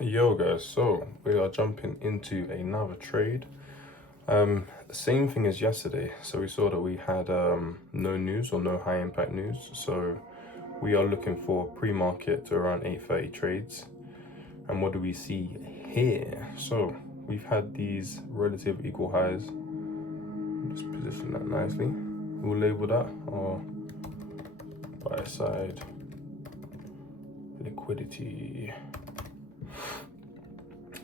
Yo guys, so we are jumping into another trade. Same thing as yesterday. So we saw that we had no news or no high impact news. So we are looking for pre-market to around 8:30 trades. And what do we see here? So we've had these relative equal highs. Just position that nicely. We'll label that our buy side liquidity.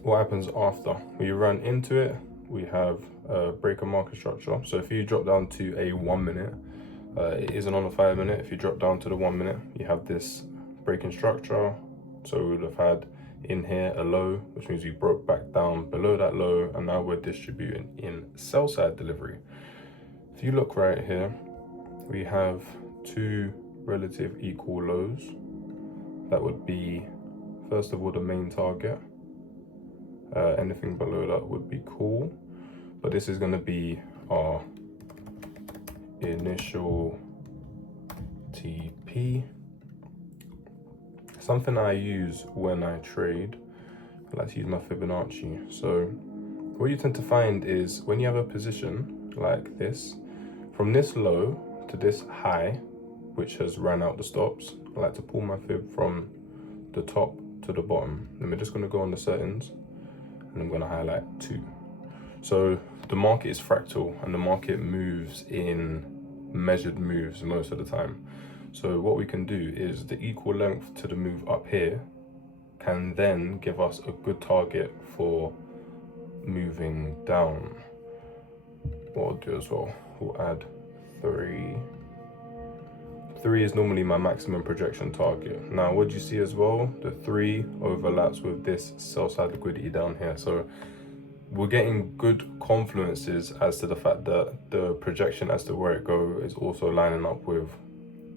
What happens after we run into it? We have a break of market structure. So if you drop down to a 1 minute, it isn't on a 5 minute. If you drop down to the 1 minute, you have this breaking structure. So we would have had in here a low, which means we broke back down below that low, and now we're distributing in sell side delivery. If you look right here, we have two relative equal lows. That would be, first of all, the main target. Anything below that would be cool, but this is going to be our initial TP. Something I use when I trade, I like to use my Fibonacci. So what you tend to find is when you have a position like this, from this low to this high, which has ran out the stops, I like to pull my fib from the top to the bottom. And we're just going to go on the settings, and I'm going to highlight 2. So the market is fractal and the market moves in measured moves most of the time. So what we can do is the equal length to the move up here can then give us a good target for moving down. What I'll do as well, we'll add 3. 3 is normally my maximum projection target. Now, what you see as well, the 3 overlaps with this sell side liquidity down here. So we're getting good confluences as to the fact that the projection as to where it goes is also lining up with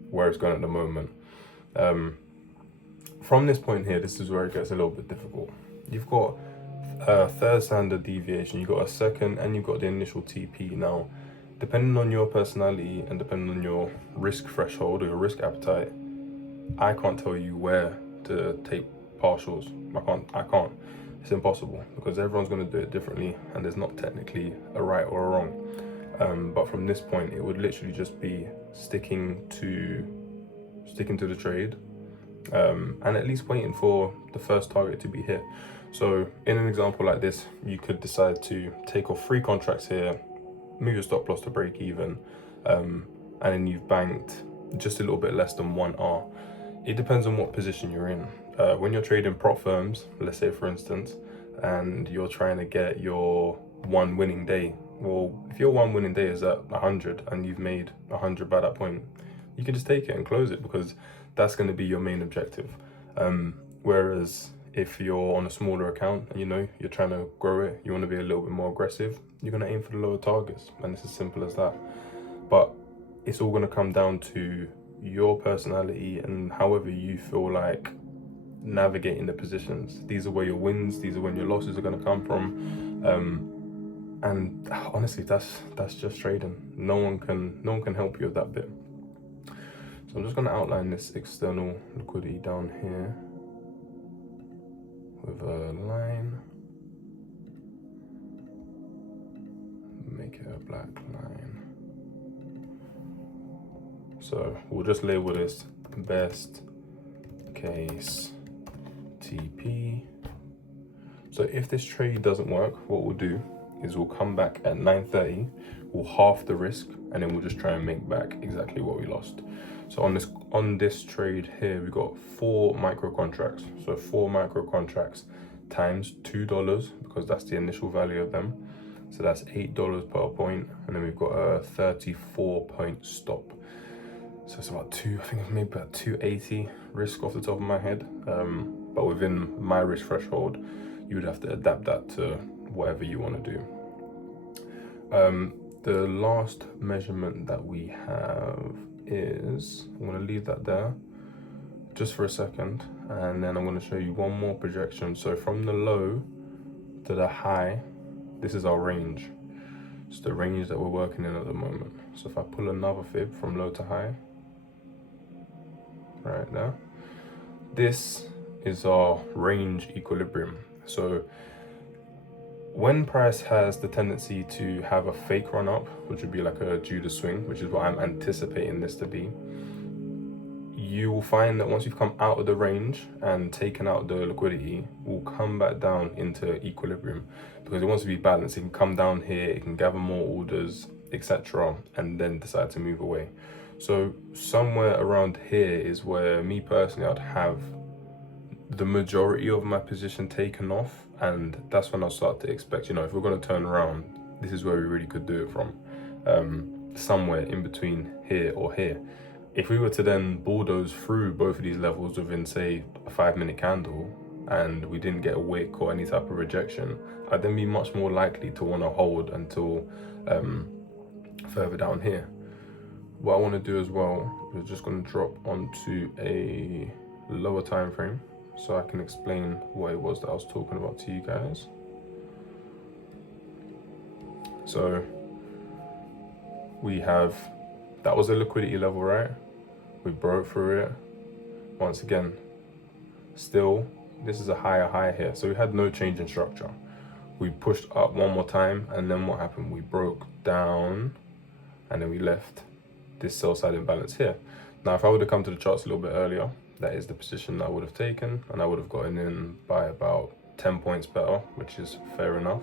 where it's going at the moment. From this point here, this is where it gets a little bit difficult. You've got a third standard deviation, you've got a second, and you've got the initial TP. Now, depending on your personality and depending on your risk threshold or your risk appetite, I can't tell you where to take partials. I can't. It's impossible because everyone's going to do it differently, and there's not technically a right or a wrong. But from this point, it would literally just be sticking to the trade, and at least waiting for the first target to be hit. So in an example like this, you could decide to take off 3 contracts here, move your stop loss to break even, and then you've banked just a little bit less than 1R. It depends on what position you're in. When you're trading prop firms, let's say for instance, and you're trying to get your one winning day, well, if your one winning day is at 100 and you've made 100 by that point, you can just take it and close it because that's going to be your main objective. Whereas if you're on a smaller account and you're trying to grow it, you want to be a little bit more aggressive, you're going to aim for the lower targets, and it's as simple as that. But it's all going to come down to your personality and however you feel like navigating the positions. These are where your wins, these are when your losses are going to come from, and honestly, that's just trading. No one can help you with that bit. So I'm just going to outline this external liquidity down here with a line, make it a black line. So we'll just label this best case TP. So if this trade doesn't work, what we'll do is we'll come back at 9:30, we'll half the risk, and then we'll just try and make back exactly what we lost. So on this trade here, we got 4 micro contracts. So 4 micro contracts times $2 because that's the initial value of them. So that's $8 per point, and then we've got a 34-point stop. So it's about I think it's maybe about 280 risk off the top of my head. But within my risk threshold, you would have to adapt that to whatever you want to do. The last measurement that we have is, I'm going to leave that there just for a second, and then I'm going to show you one more projection. So from the low to the high, this is our range. It's the range that we're working in at the moment. So if I pull another fib from low to high, right there, this is our range equilibrium. So when price has the tendency to have a fake run up, which would be like a Judas swing, which is what I'm anticipating this to be, you will find that once you've come out of the range and taken out the liquidity, we'll come back down into equilibrium, because it wants to be balanced. It can come down here, it can gather more orders, etc., and then decide to move away. So somewhere around here is where me personally, I'd have the majority of my position taken off, and that's when I'll start to expect, you know, if we're going to turn around, this is where we really could do it from, somewhere in between here or here. If we were to then bulldoze through both of these levels within, say, a 5-minute candle, and we didn't get a wick or any type of rejection, I'd then be much more likely to want to hold until further down here. What I want to do as well is just going to drop onto a lower time frame so I can explain what it was that I was talking about to you guys. So we have, that was a liquidity level, right? We broke through it. Once again, still, this is a higher high here. So we had no change in structure. We pushed up one more time, and then what happened? We broke down, and then we left this sell side imbalance here. Now, if I would have come to the charts a little bit earlier, that is the position I would have taken, and I would have gotten in by about 10 points better, which is fair enough.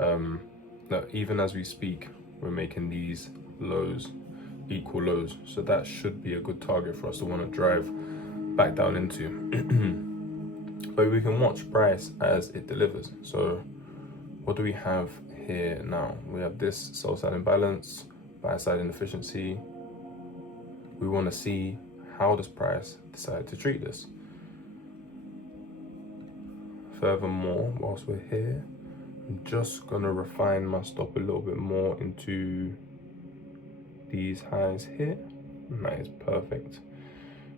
Now, even as we speak, we're making these lows equal lows, so that should be a good target for us to want to drive back down into. But we can watch price as it delivers. So what do we have here now? We have this sell side imbalance, buy side inefficiency. We want to see how does price decide to treat this. Furthermore, whilst we're here, I'm just gonna refine my stop a little bit more into these highs here. And that is perfect,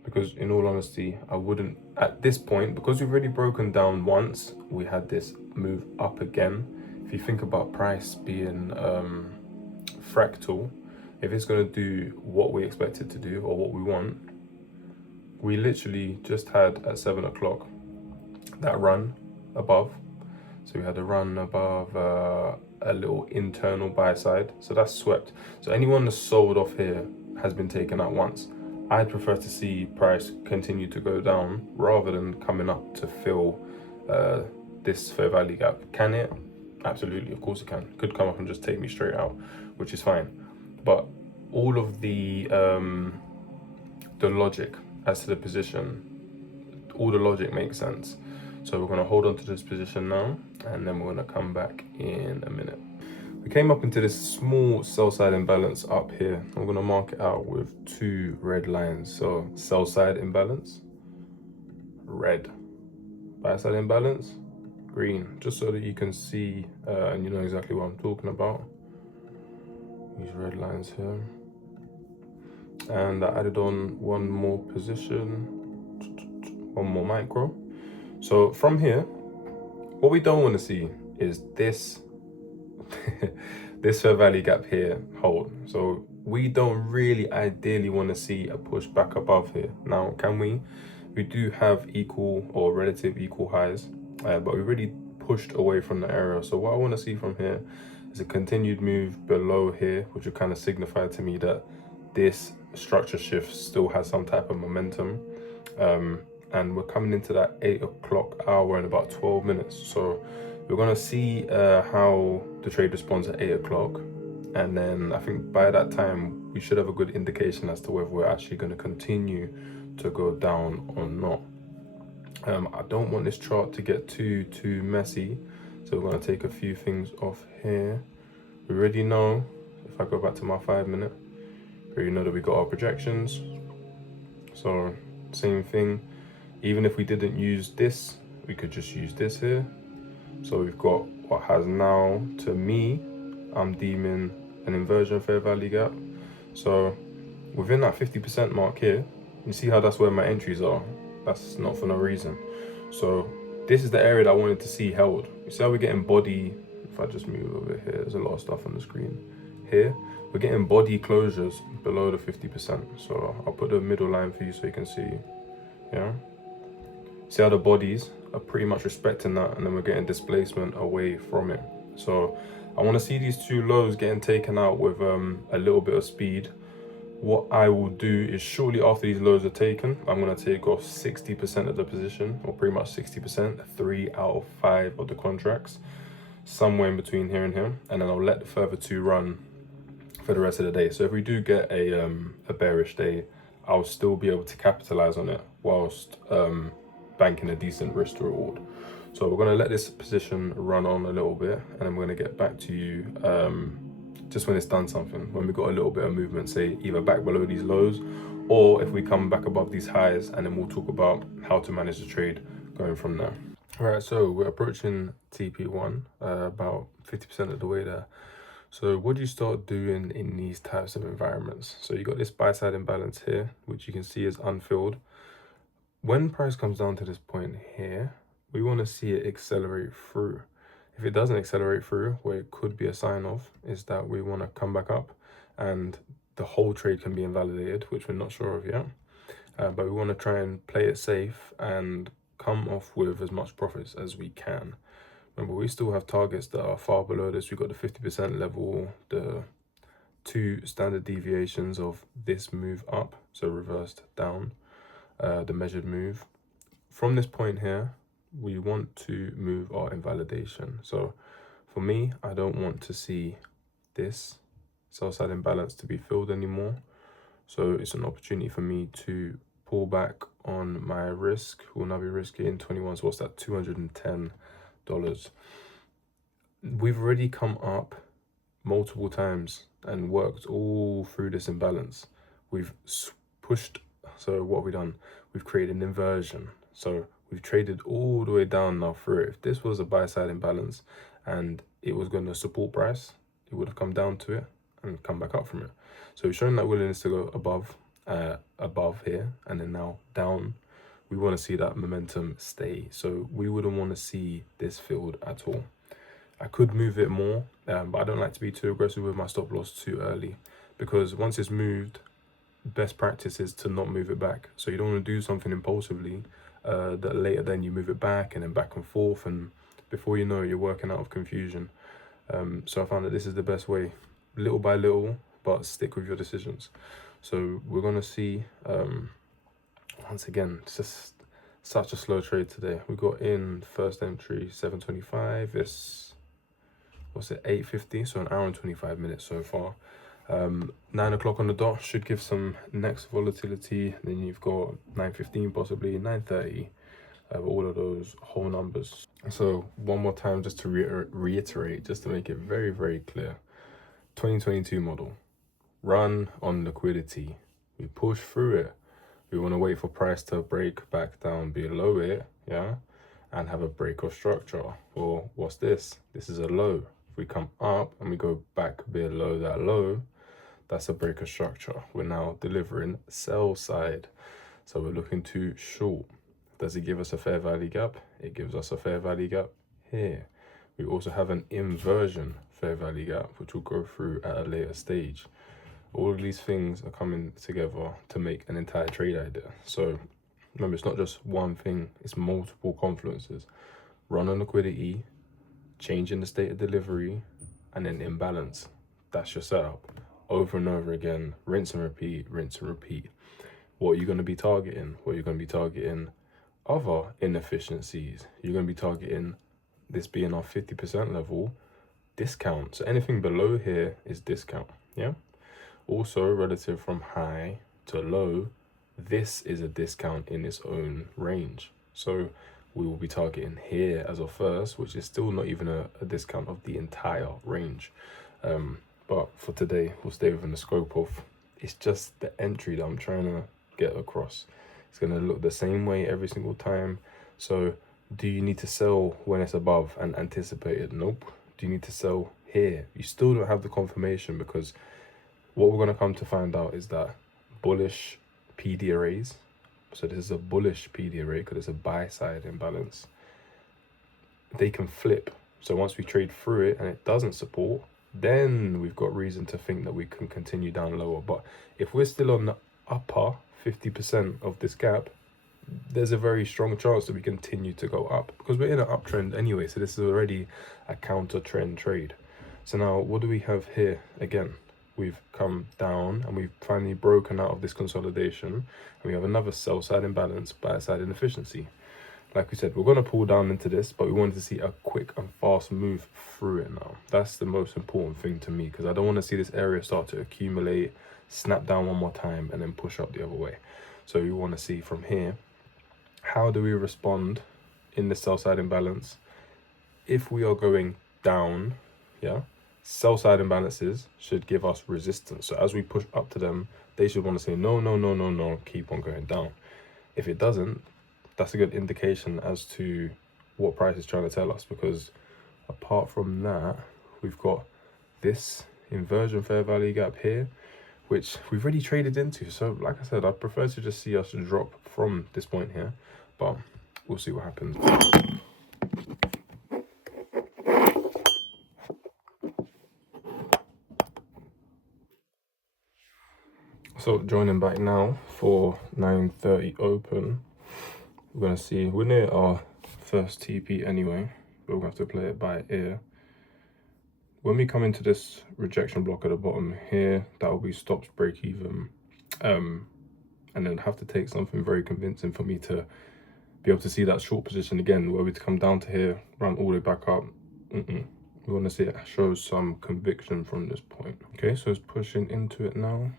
because in all honesty, I wouldn't at this point, because we've already broken down once, we had this move up again. If you think about price being fractal, if it's going to do what we expect it to do or what we want, we literally just had at 7 o'clock that run above. So we had a run above a little internal buy side, so that's swept. So anyone that's sold off here has been taken out once. I'd prefer to see price continue to go down rather than coming up to fill this fair value gap. Can it? Absolutely, of course it can. Could come up and just take me straight out, which is fine. But all of the logic as to the position, all the logic makes sense. So we're going to hold on to this position now, and then we're going to come back in a minute. We came up into this small sell side imbalance up here. I'm going to mark it out with 2 red lines. So sell side imbalance, red. Buy side imbalance, green. Just so that you can see and you know exactly what I'm talking about. These red lines here. And I added on one more position, one more micro. So from here, what we don't want to see is this this fair value gap here hold. So we don't really ideally want to see a push back above here. Now, can we? We do have equal or relative equal highs, but we really pushed away from the area. So what I want to see from here is a continued move below here, which would kind of signify to me that this structure shift still has some type of momentum. And we're coming into that 8 o'clock hour in about 12 minutes. So we're going to see how the trade responds at 8 o'clock. And then I think by that time, we should have a good indication as to whether we're actually going to continue to go down or not. I don't want this chart to get too messy. So we're going to take a few things off here. We already know, if I go back to my 5-minute, we already know that we got our projections. So same thing. Even if we didn't use this, we could just use this here. So we've got what has now, to me, I'm deeming an inversion fair value gap. So within that 50% mark here, you see how that's where my entries are. That's not for no reason. So this is the area that I wanted to see held. You see how we're getting body, if I just move over here, there's a lot of stuff on the screen. Here, we're getting body closures below the 50%. So I'll put the middle line for you so you can see, yeah? See how the bodies are pretty much respecting that, and then we're getting displacement away from it. So I want to see these two lows getting taken out with a little bit of speed. What I will do is shortly after these lows are taken, I'm going to take off 60% of the position, or pretty much 60%, 3 out of 5 of the contracts, somewhere in between here and here, and then I'll let the further two run for the rest of the day. So if we do get a bearish day, I'll still be able to capitalize on it whilst banking a decent risk to reward. So we're going to let this position run on a little bit, and then we're going to get back to you just when it's done something, when we got a little bit of movement, say either back below these lows, or if we come back above these highs, and then we'll talk about how to manage the trade going from there. All right, so we're approaching TP1, about 50% of the way there. So what do you start doing in these types of environments? So you got this buy side imbalance here, which you can see is unfilled. When price comes down to this point here, we want to see it accelerate through. If it doesn't accelerate through, what it could be a sign of is that we want to come back up and the whole trade can be invalidated, which we're not sure of yet. But we want to try and play it safe and come off with as much profits as we can. Remember, we still have targets that are far below this. We've got the 50% level, the 2 standard deviations of this move up, so reversed down, the measured move. From this point here, we want to move our invalidation. So for me, I don't want to see this sell side imbalance to be filled anymore. So it's an opportunity for me to pull back on my risk. We'll now be risking 21, so what's that, $210. We've already come up multiple times and worked all through this imbalance. We've pushed, so what have we done? We've created an inversion. So we've traded all the way down now through it. If this was a buy side imbalance and it was going to support price, it would have come down to it and come back up from it. So we've shown that willingness to go above here and then now down. We want to see that momentum stay. So we wouldn't want to see this filled at all. I could move it more, but I don't like to be too aggressive with my stop loss too early, because once it's moved, best practice is to not move it back. So you don't want to do something impulsively that later then you move it back and then back and forth, and before you know it, you're working out of confusion. So I found that this is the best way, little by little, but stick with your decisions. So we're going to see, once again, it's just such a slow trade today. We got in first entry 7:25. It's, what's it, 8:50, so an hour and 25 minutes so far. 9 o'clock on the dot should give some next volatility. Then you've got 9:15, possibly 9:30, all of those whole numbers. So one more time, just to reiterate, just to make it very, very clear, 2022 model, run on liquidity. We push through it. We want to wait for price to break back down below it, yeah, and have a break of structure. Well, what's this? This is a low. If we come up and we go back below that low, that's a break of structure. We're now delivering sell side. So we're looking to short. Does it give us a fair value gap? It gives us a fair value gap here. We also have an inversion fair value gap, which we'll go through at a later stage. All of these things are coming together to make an entire trade idea. So remember, it's not just one thing, it's multiple confluences. Run on liquidity, change in the state of delivery, and then imbalance. That's your setup. Over and over again, rinse and repeat, rinse and repeat. What are you going to be targeting? What are you going to be targeting? Other inefficiencies. You're going to be targeting this being our 50% level, discount. So anything below here is discount, yeah? Also, relative from high to low, this is a discount in its own range. So we will be targeting here as our first, which is still not even a discount of the entire range. But for today, we'll stay within the scope of, it's just the entry that I'm trying to get across. It's going to look the same way every single time. So do you need to sell when it's above and anticipate it? Nope. Do you need to sell here? You still don't have the confirmation, because what we're going to come to find out is that bullish PD arrays, so this is a bullish PD array because it's a buy side imbalance, they can flip. So once we trade through it and it doesn't support, then we've got reason to think that we can continue down lower. But if we're still on the upper 50% of this gap, there's a very strong chance that we continue to go up because we're in an uptrend anyway. So this is already a counter trend trade. So now what do we have here? Again, we've come down and we've finally broken out of this consolidation, and we have another sell side imbalance, buy side inefficiency. Like we said, we're going to pull down into this, but we wanted to see a quick and fast move through it now. That's the most important thing to me, because I don't want to see this area start to accumulate, snap down one more time, and then push up the other way. So we want to see from here, how do we respond in the sell side imbalance? If we are going down, yeah, sell side imbalances should give us resistance. So as we push up to them, they should want to say, no, no, no, no, no, keep on going down. If it doesn't, that's a good indication as to what price is trying to tell us, because apart from that, we've got this inversion fair value gap here, which we've already traded into. So like I said, I prefer to just see us drop from this point here, but we'll see what happens. So joining back now for 9:30 open. We're going to see, we're near our first TP anyway, but we're going to have to play it by ear. When we come into this rejection block at the bottom here, that will be stops, break even. And then have to take something very convincing for me to be able to see that short position again, where we come down to here, run all the way back up. We want to see it show some conviction from this point. Okay, so it's pushing into it now.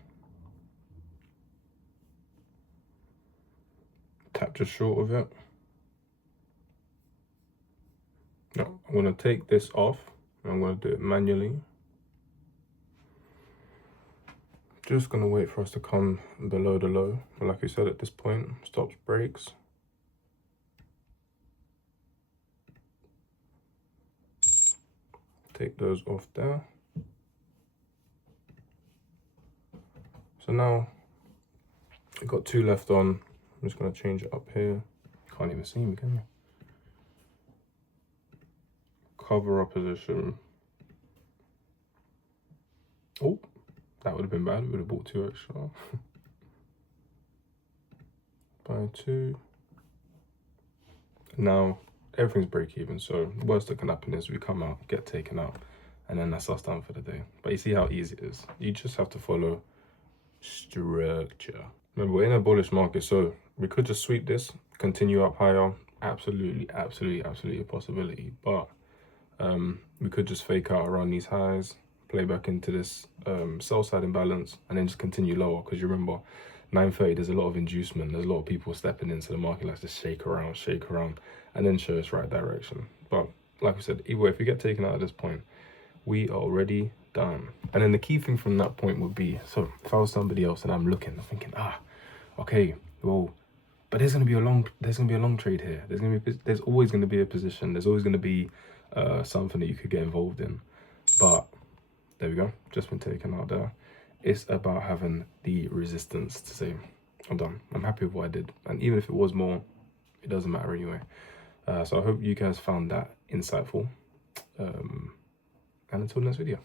Tap just short of it. No, I'm going to take this off. I'm going to do it manually. Just going to wait for us to come below the low. But like we said, at this point, stops, breaks. Take those off there. So now I've got 2 left on. I'm just going to change it up here. Can't even see me, can you? Cover our position. Oh, that would have been bad. We would have bought 2 extra. Buy 2. Now everything's break even. So the worst that can happen is we come out, get taken out, and then that's us done for the day. But you see how easy it is. You just have to follow structure. Remember, we're in a bullish market, so we could just sweep this, continue up higher. Absolutely a possibility. But we could just fake out around these highs, play back into this sell side imbalance, and then just continue lower. Because you remember, 9:30, there's a lot of inducement. There's a lot of people stepping into the market, like to shake around, and then show us right direction. But like we said, either way, if we get taken out at this point, we are already done. And then the key thing from that point would be, so if I was somebody else and I'm thinking, okay, well, but there's gonna be a long trade here. There's always gonna be a position. There's always gonna be something that you could get involved in. But there we go, just been taken out there. It's about having the resistance to say, I'm done. I'm happy with what I did. And even if it was more, it doesn't matter anyway. So I hope you guys found that insightful. And until the next video.